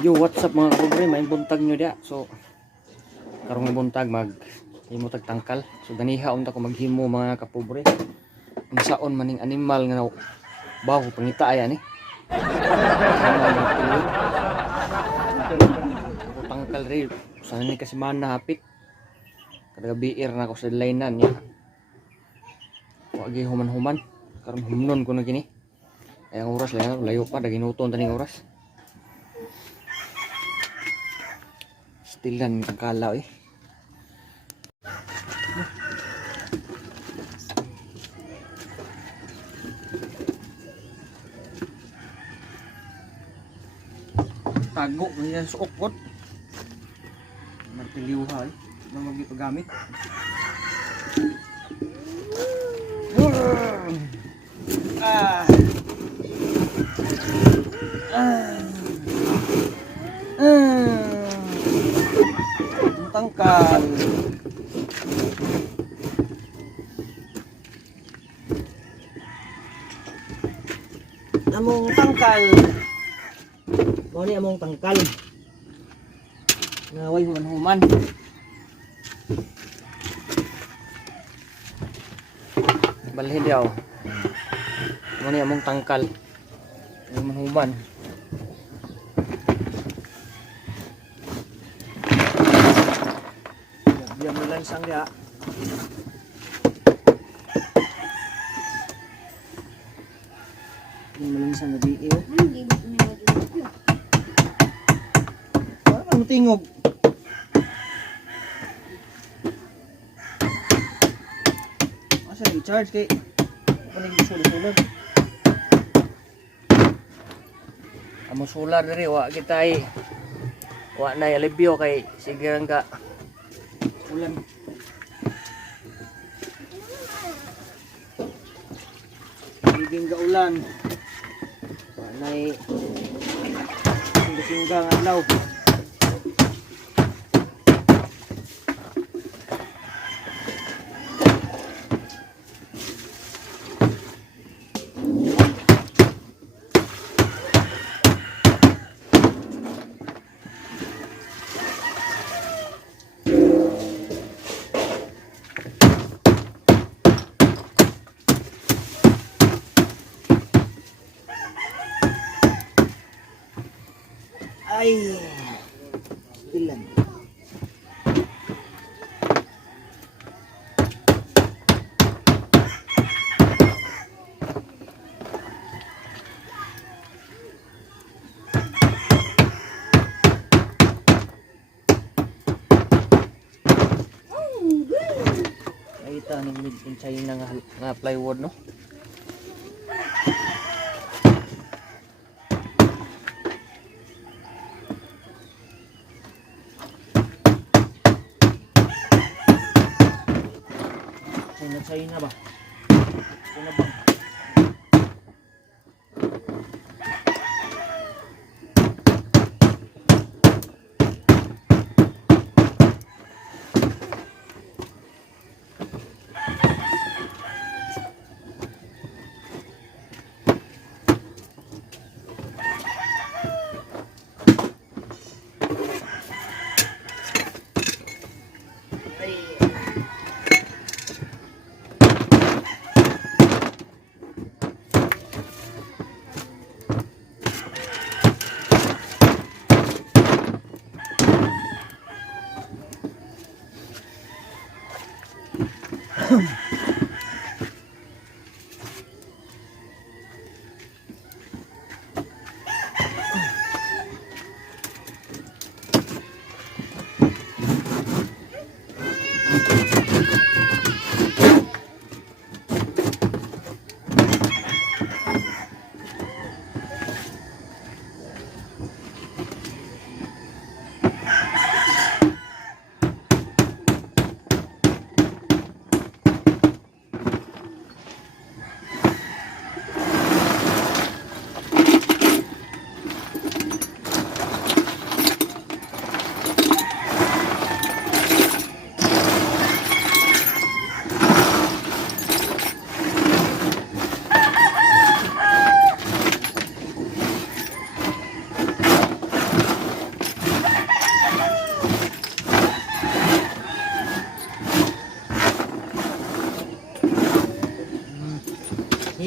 Yo, what's up mga kapobre? May buntag nyo dia. So, karong may buntag himo tagtangkal. So, ganiha unta ko maghimo mga kapobre. Unsaon maning animal nga bawo pangita aya ni. Tangkal rin. Sana ni kasi mana hapit. Kada biir na ko sa lainan niya. Wagi human-human. Karong humnon ko na gini. Ay ang oras layo pa daginuton taning oras. Stilan ng kalaw eh. Tago niya sa ukot. Martiliuha eh. Nang magipagamit. Ah. Tangkal. Among tangkal. Mo ni among tangkal. Nga way human-human. Balhin daw. Mo ni among tangkal. Human-human. Diyan mo lang isang dia. Diyan mo lang isang gabi eh. Ano tingog? Asa i-charge kay panig sulod-sulod. Amo solar diri wa kita ay wa na alibyo kay sige lang ka ulan. Biging ka ulan. Wa nay singgang adlaw. Ay, ilan? Nakita ng mid-in nga plywood no? China ba? China ba?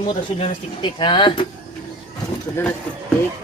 Himo ta sudah na tik-tik ha. Sudah na tik-tik.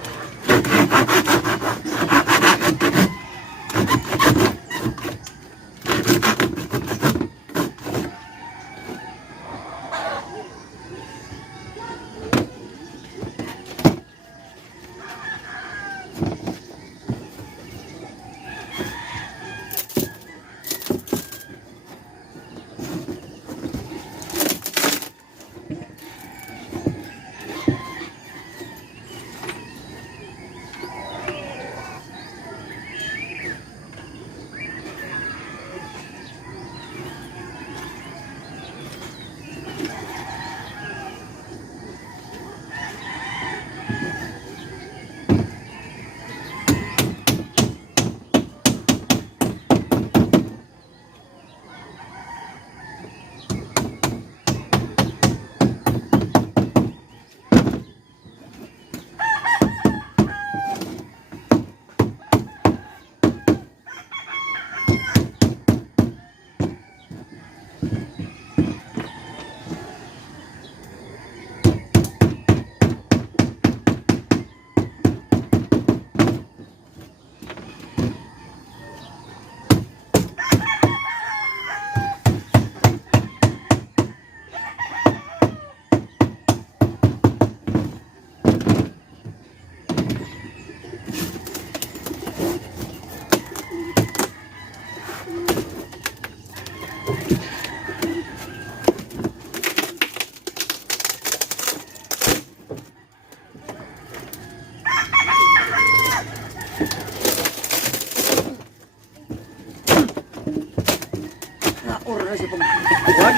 Naor na siya pagbuwan.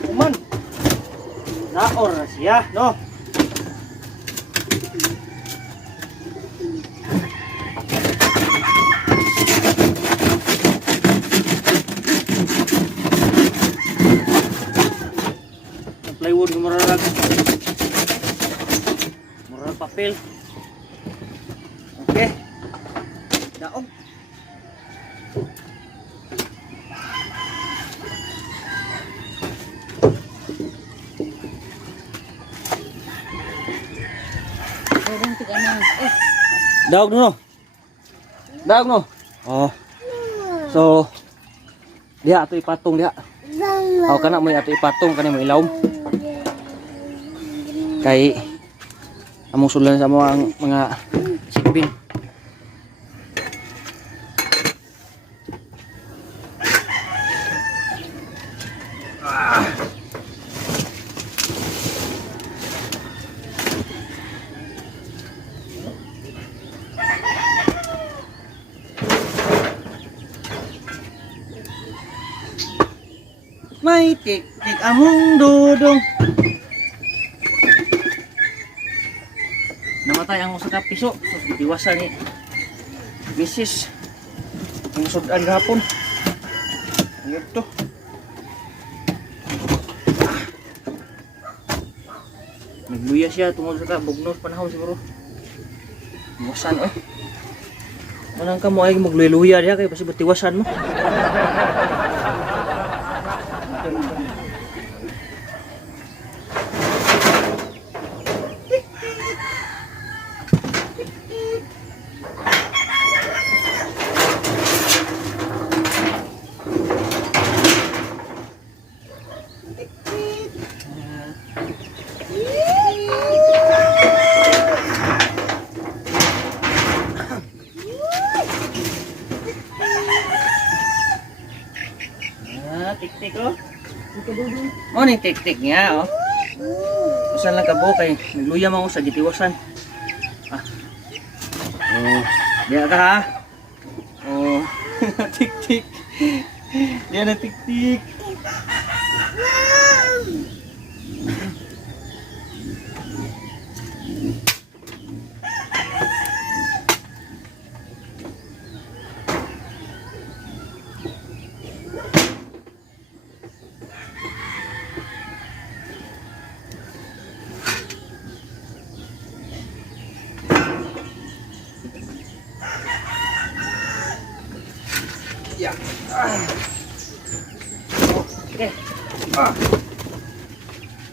Kuman. Naor na siya, no? Plywood murarag papel. Okay, daog. Daog no. Daog no. Oh. So dia ato ipatong dia. Aw kana mo ato ipatong kani mo ilawom. Kay among sulan sa mga sikbin. May tik-tik among dudong. Namatay ang usa ka piso. So diwasa ni Mrs. ang sudan gahapon. Ayun to. Nagluya siya tungod sa bugnos panahon siguro. Iwasan eh. Manang ka mo ay magluya-luya diha kay basi tiwasan mo. Tik-tik oh. Mo ni tik-tik niya oh. Usan lang kabo kay nagluya mo sa gitiwasan. Ah. Oh, diya ka ha. Oh, tik-tik. Diya na tik-tik. Okay.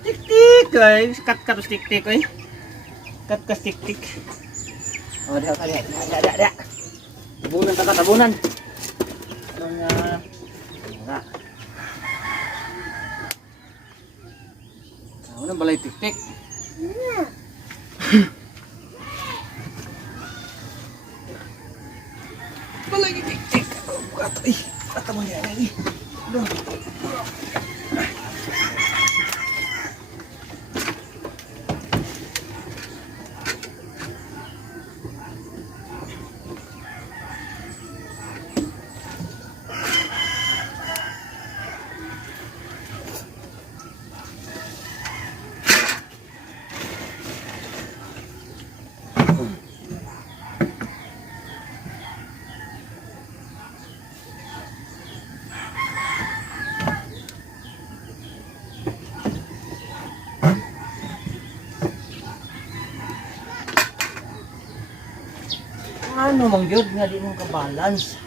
Tik-tik guys. Kat-kat tik-tik eh. Kat-kat tik-tik. Oh, dah. Tabunan taka tabunan. Enggak. Nah, balay tik-tik. Balay tik-tik. Kata mo yan eh. Ano mang yun nga di mong kabalance.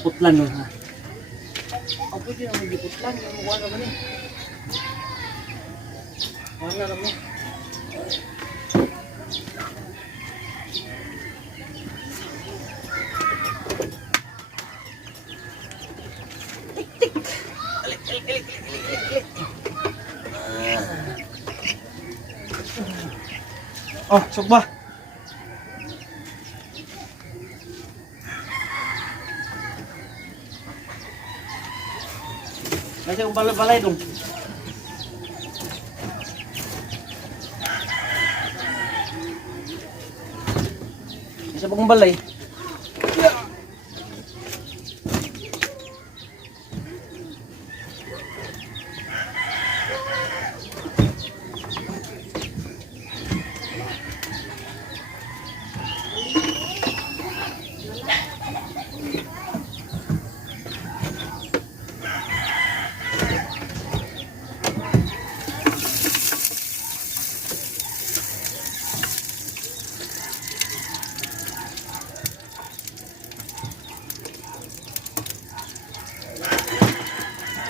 Putlan no ha. Ang pwede naman di putlan yung wala naman eh. Wala naman. Tik. Alik. Oh, sugba. Kasi yung balay dong. Isa pa kong balay.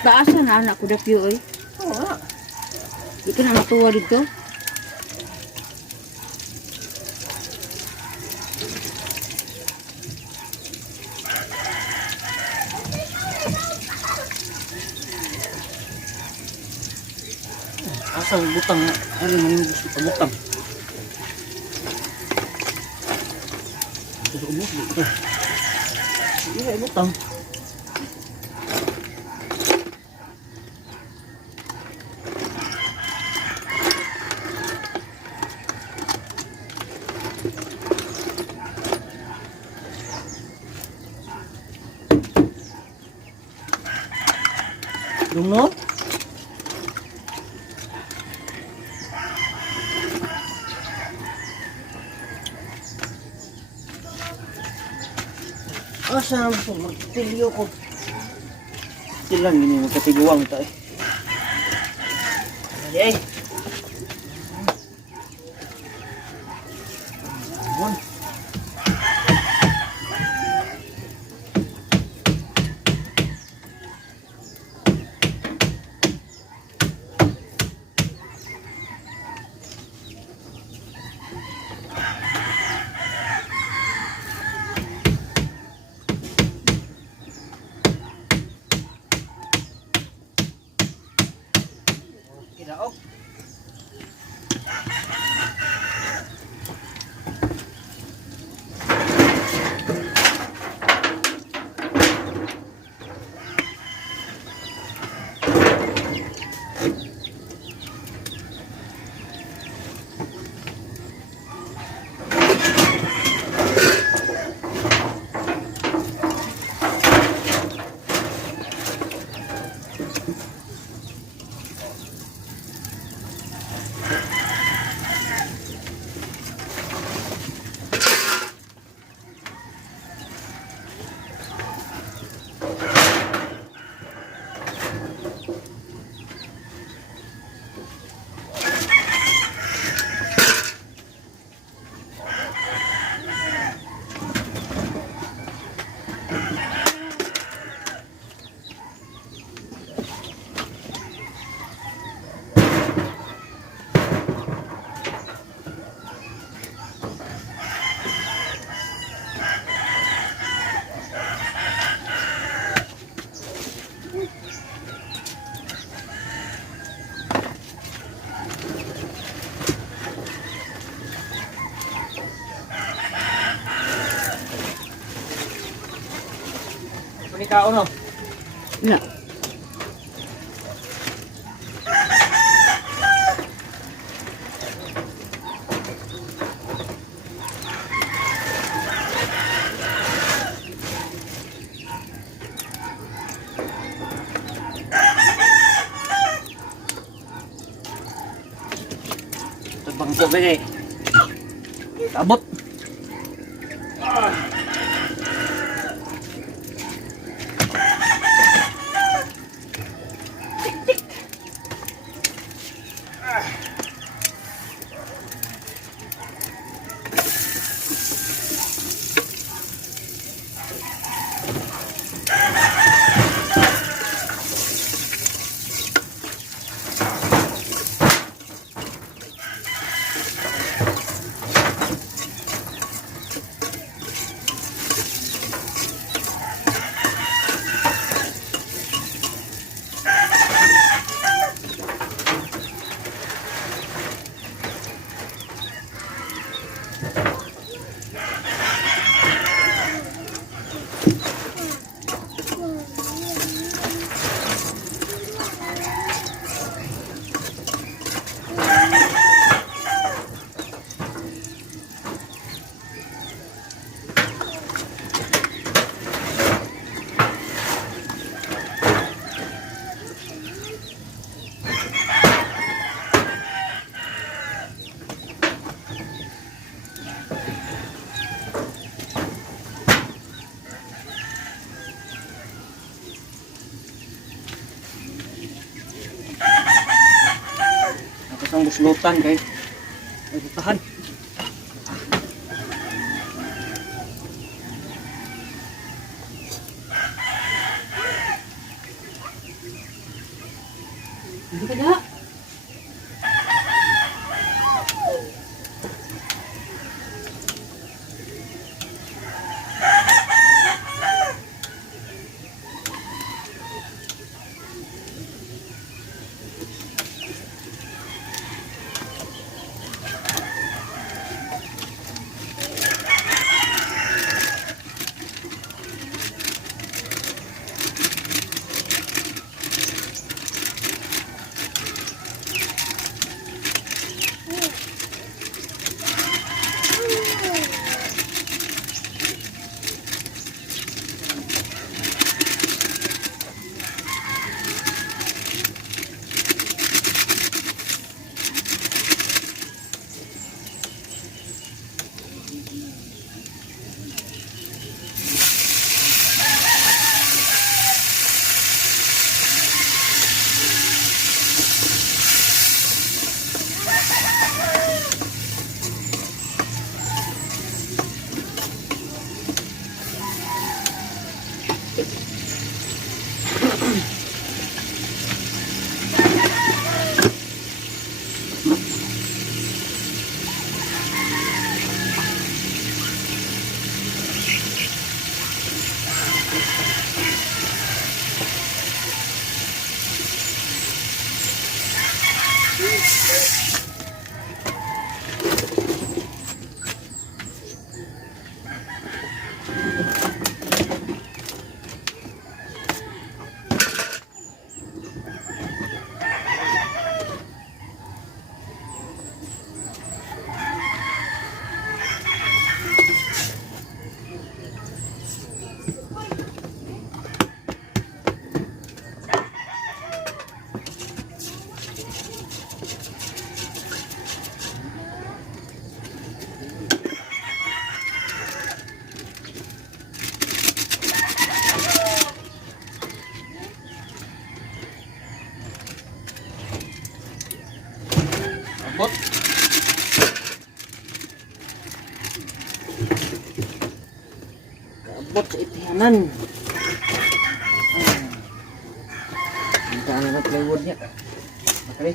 Baasa na anak ko dapyo oy. Oo. Di ka na matuwa dito. Asa butang ano man yung gusto pabutang. Gusto ko buto. Iya butang. Dungo? Asa mo magtilyo ko? Silang ini magkatiguang ta eh. Ay. Sabon. Kidaog. Panikaon no. Wala. Terbangkok lagi. Kabut. Ang buslutan kay ay tahan. Hindi ka da. Bot sa itihanan. Minta na plywood niya. Okay.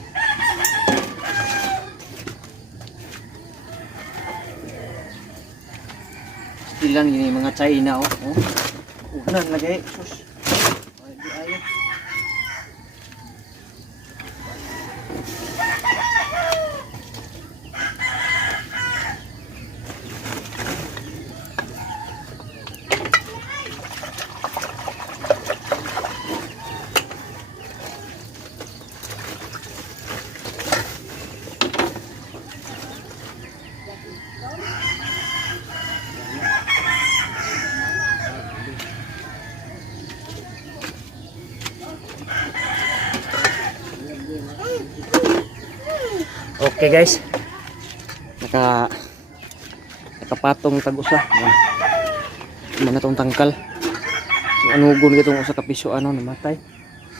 Stilan gini mga China oh. Unan lagi. Sus. Ay di ayo. Okay guys, nakapatong tag-usa na itong tangkal. So anugon itong usa ka piso namatay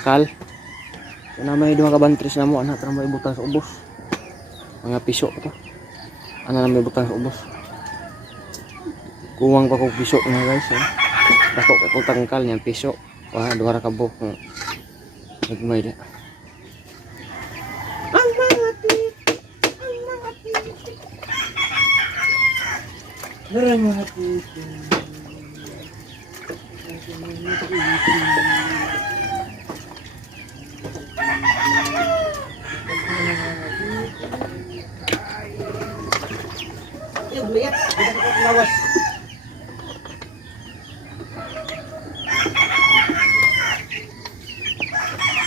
kal. So na may duha ka bantris na mo anak na may butang sa ubos mga piso to na may butang sa ubos. Kuwang pa kong piso nga guys bato itong tangkal niyan piso duha ra ka buok nagmay da. Darang mga puto. Yung lihat, kita lawas.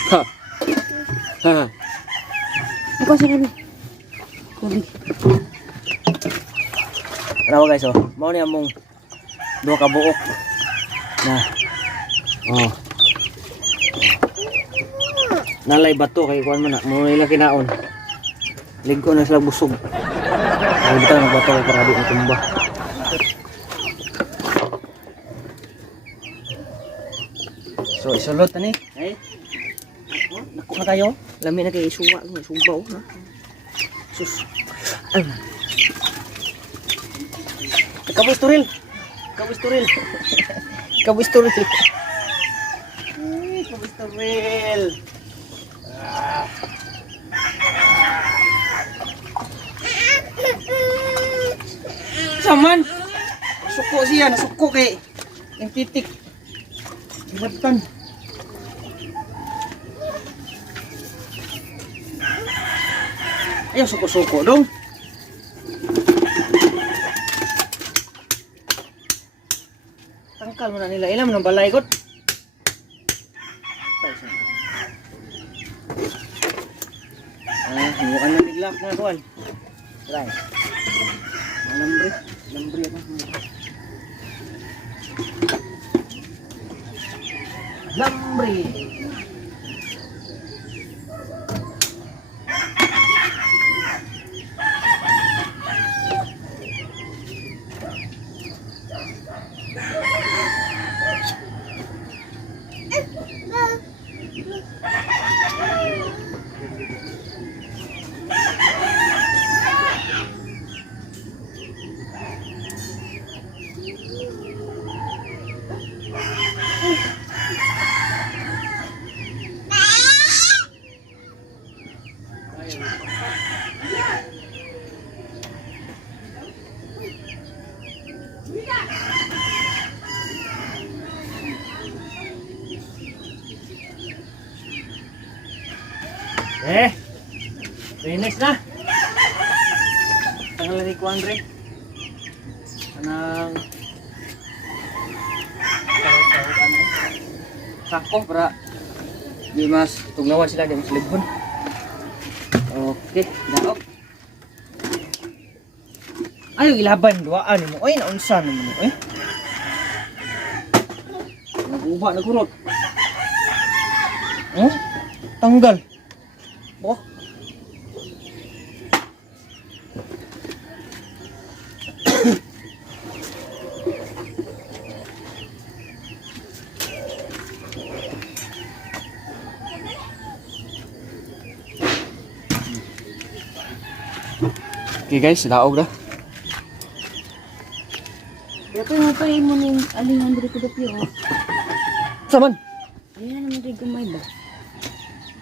Ha. Ha. Apa sih ini? Kulit. Ano guys mau ni among dua ka buok na nalay bato kay kuan man na mo nila kinaon ligko na sila busog ay bitaw ng bato kay para di matumba. So isulot ani ay nako na kayo lami na kay isuwa subaw na sus ay Kabusturil. Kabusturil. Kabusturil. Kabusturil. Saman. Suko siya, nasuko kay yung titik. Ibatan. Ayaw suko-suko dong. Tangkal mo na nila ilam ng balay kot. Bukan na biglak na kuan. Try. Lambre, lambre apa? Lambre. Finish na. Tanggal ni Kuandre. Anang sako para di mas tunggawan sila di mas libon. Oke, daog. Ayo ilaban duaan mo. Oy, naunsa naman mo eh. Naguba na kurot. Oh, tanggal. Boh. Okay guys, daog dah. Dapat mo pa mo ning alingan diri ko dapyo. Saman. Ayan naman rin gumay ba?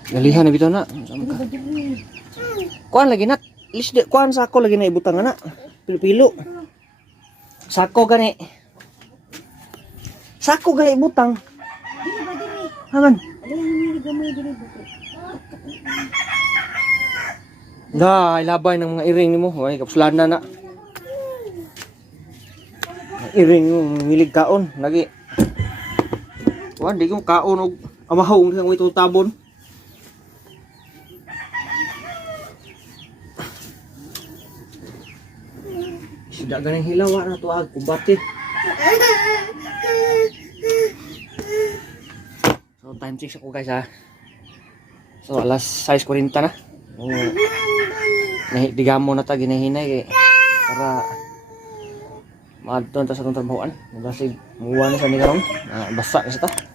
Galihan na bitaw na. Dili ba dili? Kuan lagi na. Kuan sako lagi na ibutang na. Pilo-pilo. Sako gani. Sako gani ibutang. Dili ba dili? Haman. Alingan naman gumay diri ba? Da, ilabay ng mga iring nimo. Ay kapsulan na. Iring mo milig kaon lagi. Kuan di ko kaon og amahong kang ito tabon. Sida ganing hilaw na to ag kubate. So time check ako guys ha. So alas 6:40 na. Digamo na ta ginahinay kay para maadton ta sa atong trabahoan. Basig muwa na sa ni karon. Basa na sa ta.